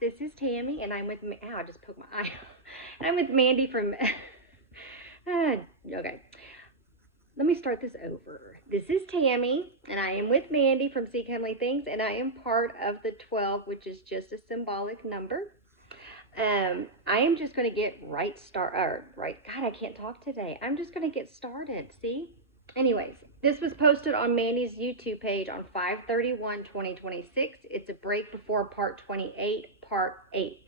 This is Tammy, and I'm with, ow, I just poked my eye. And I'm with Mandy from, okay. Let me start this over. This is Tammy, and I am with Mandy from Seek Heavenly Things, and I am part of the 12, which is just a symbolic number. I am just going to get right, God, I can't talk today. I'm just going to get started, see? Anyways, this was posted on Mandy's YouTube page on 5/31/2026. It's a break before part 28, part 8.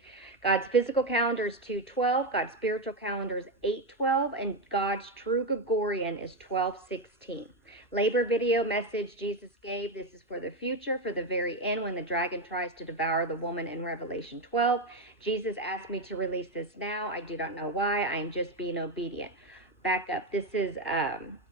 God's physical calendar is 2/12, God's spiritual calendar is 8/12, and God's true Gregorian is 12/16. Labor video message Jesus gave. This is for the future, for the very end, when the dragon tries to devour the woman in Revelation 12. Jesus asked me to release this now. I do not know why. I am just being obedient. Back up. This is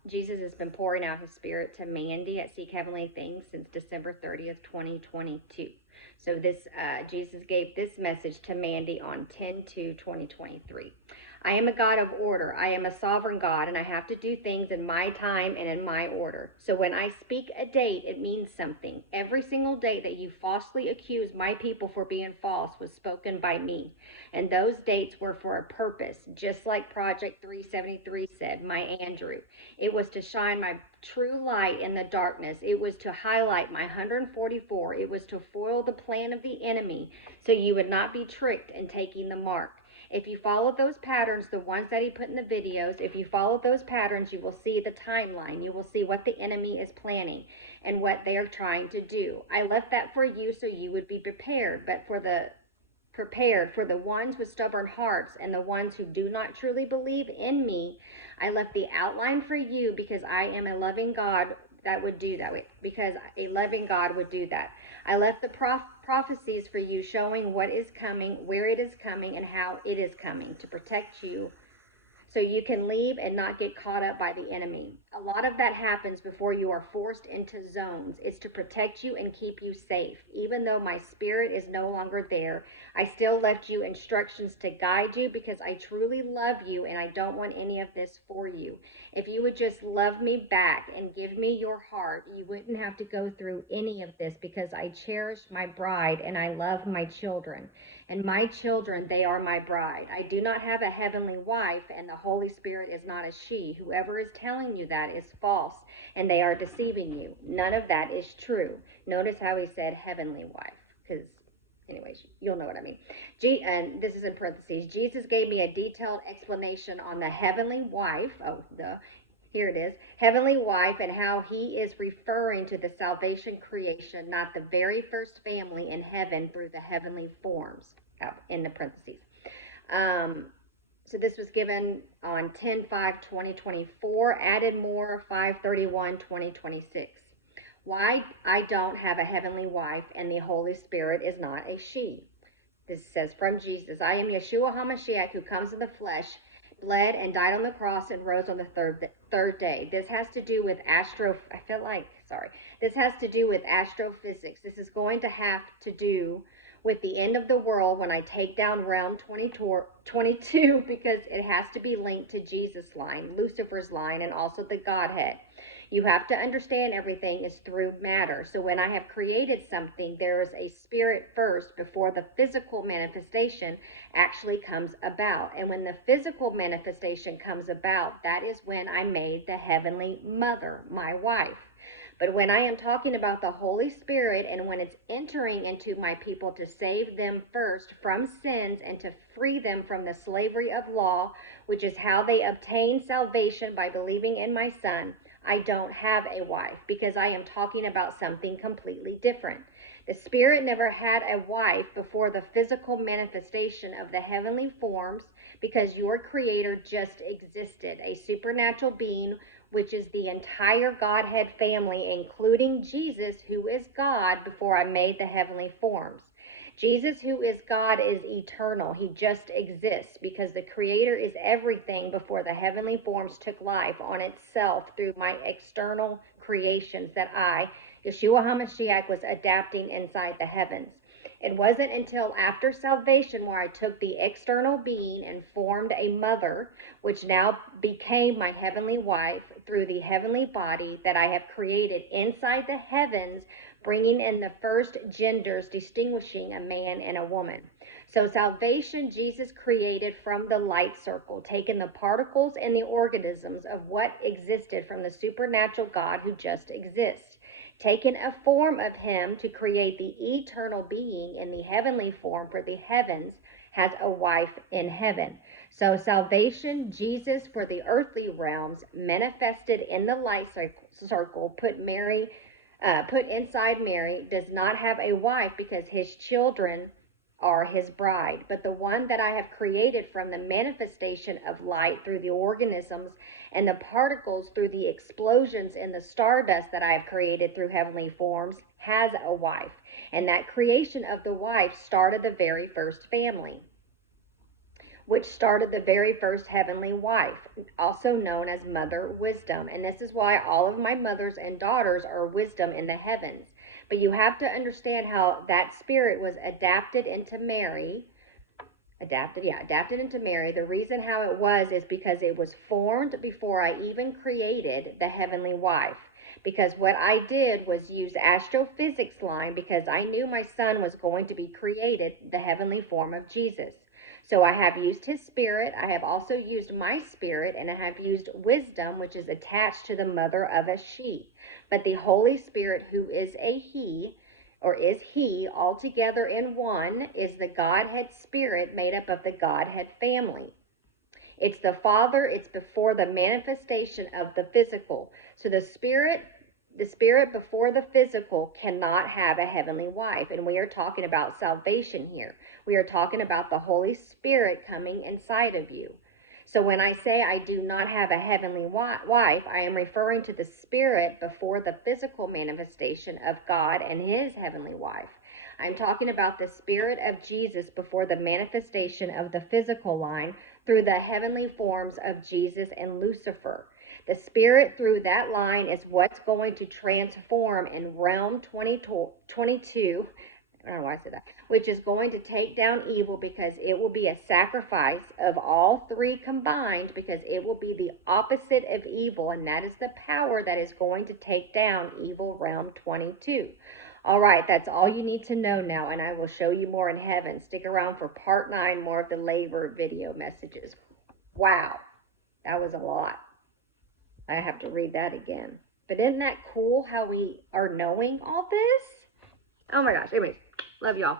Jesus has been pouring out his spirit to Mandy at Seek Heavenly Things since December 30th, 2022. So this Jesus gave this message to Mandy on 10/2/2023. I am a God of order. I am a sovereign God, and I have to do things in my time and in my order. So when I speak a date, it means something. Every single date that you falsely accuse my people for being false was spoken by me. And those dates were for a purpose, just like Project 373 said, my Andrew. It was to shine my true light in the darkness. It was to highlight my 144. It was to foil the plan of the enemy so you would not be tricked in taking the mark. If you follow those patterns, the ones that he put in the videos, if you follow those patterns, you will see the timeline. You will see what the enemy is planning and what they are trying to do. I left that for you so you would be prepared, but for the ones with stubborn hearts and the ones who do not truly believe in me, I left the outline for you because I am a loving God that would do that, because a loving God would do that. I left the prophecies for you showing what is coming, where it is coming, and how it is coming to protect you so you can leave and not get caught up by the enemy. A lot of that happens before you are forced into zones. It's to protect you and keep you safe. Even though my spirit is no longer there, I still left you instructions to guide you because I truly love you and I don't want any of this for you. If you would just love me back and give me your heart, you wouldn't have to go through any of this because I cherish my bride and I love my children. And my children, they are my bride. I do not have a heavenly wife, and the Holy Spirit is not a she. Whoever is telling you that is false, and they are deceiving you. None of that is true. Notice how he said heavenly wife, because, anyways, you'll know what I mean. And this is in parentheses. Jesus gave me a detailed explanation on the heavenly wife. Here it is, heavenly wife, and how he is referring to the salvation creation, not the very first family in heaven through the heavenly forms, in the parentheses. So this was given on 10/5/2024, added more 5/31/2026. Why I don't have a heavenly wife and the Holy Spirit is not a she. This says from Jesus, I am Yeshua HaMashiach who comes in the flesh, bled and died on the cross and rose on the third day. This has to do with This has to do with astrophysics. This is going to have to do with the end of the world when I take down realm 22 because it has to be linked to Jesus' line, Lucifer's line, and also the Godhead. You have to understand everything is through matter. So when I have created something, there is a spirit first before the physical manifestation actually comes about. And when the physical manifestation comes about, that is when I made the heavenly mother, my wife. But when I am talking about the Holy Spirit and when it's entering into my people to save them first from sins and to free them from the slavery of law, which is how they obtain salvation by believing in my Son, I don't have a wife because I am talking about something completely different. The Spirit never had a wife before the physical manifestation of the heavenly forms because your Creator just existed, a supernatural being which is the entire Godhead family, including Jesus, who is God, before I made the heavenly forms. Jesus, who is God, is eternal. He just exists because the Creator is everything before the heavenly forms took life on itself through my external creations that I, Yeshua HaMashiach, was adapting inside the heavens. It wasn't until after salvation where I took the external being and formed a mother, which now became my heavenly wife through the heavenly body that I have created inside the heavens bringing in the first genders, distinguishing a man and a woman. So salvation, Jesus created from the light circle, taking the particles and the organisms of what existed from the supernatural God who just exists, taking a form of him to create the eternal being in the heavenly form for the heavens, has a wife in heaven. So salvation, Jesus for the earthly realms, manifested in the light circle, put inside Mary, does not have a wife because his children are his bride, but the one that I have created from the manifestation of light through the organisms and the particles through the explosions in the stardust that I have created through heavenly forms has a wife. And that creation of the wife started the very first family, which started the very first heavenly wife, also known as Mother Wisdom. And this is why all of my mothers and daughters are wisdom in the heavens. But you have to understand how that spirit was adapted into Mary. Adapted into Mary. The reason how it was is because it was formed before I even created the heavenly wife. Because what I did was use astrophysics line, because I knew my son was going to be created the heavenly form of Jesus. So I have used his spirit. I have also used my spirit, and I have used wisdom, which is attached to the mother of a she. But the Holy Spirit, who is a he, or is he, altogether in one, is the Godhead spirit made up of the Godhead family. It's the Father, it's before the manifestation of the physical. So the spirit before the physical cannot have a heavenly wife. And we are talking about salvation here. We are talking about the Holy Spirit coming inside of you. So when I say I do not have a heavenly wife, I am referring to the spirit before the physical manifestation of God and his heavenly wife. I'm talking about the spirit of Jesus before the manifestation of the physical line through the heavenly forms of Jesus and Lucifer. The spirit through that line is what's going to transform in realm 22, I don't know why I said that, which is going to take down evil, because it will be a sacrifice of all three combined, because it will be the opposite of evil, and that is the power that is going to take down evil realm 22. All right, that's all you need to know now, and I will show you more in heaven. Stick around for part 9, more of the labor video messages. Wow, that was a lot. I have to read that again. But isn't that cool how we are knowing all this? Oh my gosh. Anyways, love y'all.